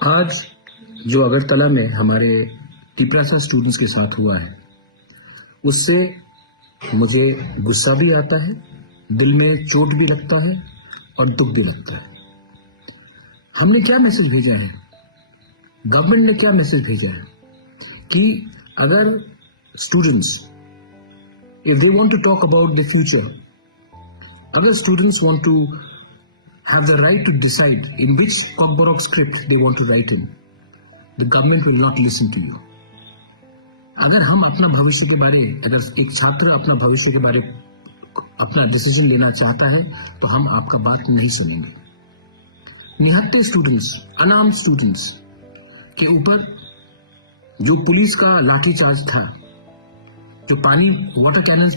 आज जो अगरतला में हमारे टिपरासा स्टूडेंट्स के साथ हुआ है, उससे मुझे गुस्सा भी आता है, दिल में चोट भी लगता है और दुख भी लगता है। हमने क्या मैसेज भेजा है, गवर्नमेंट ने क्या मैसेज भेजा है कि अगर students if they want to talk about the future, अगर students want to have the right to decide in which Cockburrock script they want to write in, the government will not listen to you. अगर हम अपना भविष्य के बारे, अगर एक छात्र अपना भविष्य के बारे अपना डिसीजन लेना चाहता है तो हम आपका बात नहीं सुनेंगे। निहत्ते स्टूडेंट्स, अनार्म्ड स्टूडेंट्स के ऊपर जो पुलिस का लाठीचार्ज था, जो पानी वाटर कैनन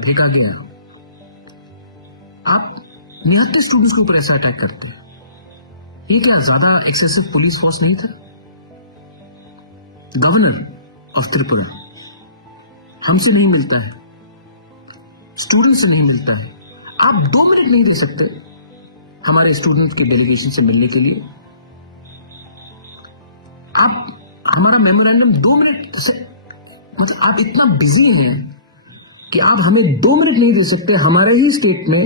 फेंका गया, आप निहत्ते स्टूडेंट्स के ऊपर ऐसा अटैक करते हैं। ये क्या ज्यादा एक्सेसिव पुलिस फोर्स नहीं था? गवर्नर ऑफ त्रिपुरा हमसे नहीं मिलता है, स्टूडेंट से नहीं मिलता है। आप 2 मिनट नहीं दे सकते हमारे स्टूडेंट के डेलीगेशन से मिलने के लिए? आप हमारा मेमोरेंडम 2 मिनट से, मतलब आप इतना बिजी हैं कि आप हमें 2 मिनट नहीं दे सकते हमारे ही स्टेट में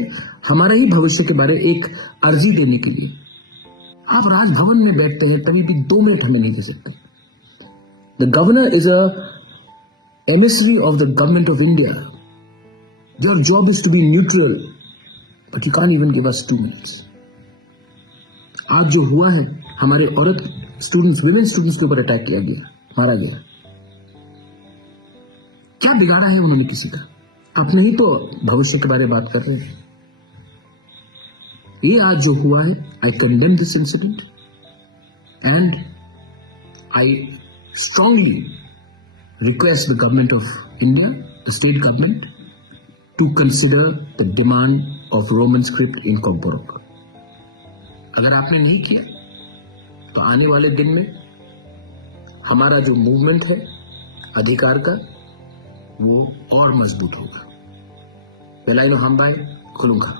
हमारे ही भविष्य के बारे में एक अर्जी देने के लिए। आप राजभवन में बैठते हैं तभी भी 2 मिनट हमें नहीं दे सकते। The governor is a emissary of the government of India. Your job is to be neutral, but you can't even give us 2 minutes. आज जो हुआ है, हमारे औरत स्टूडेंट्स, विमेन स्टूडेंट्स के ऊपर अटैक किया गया, मारा गया। क्या बिगाड़ा है उन्होंने किसी का? अपने ही तो भविष्य के बारे में बात कर रहे हैं। ये आज जो हुआ है, आई condemn this incident and I strongly request the government of India, the state government, to consider the demand of Roman script in Cockburrock. अगर आपने नहीं किया तो आने वाले दिन में हमारा जो मूवमेंट है अधिकार का, वो और मजबूत होगा। बेलाइनो हमबाई खुलूंगा।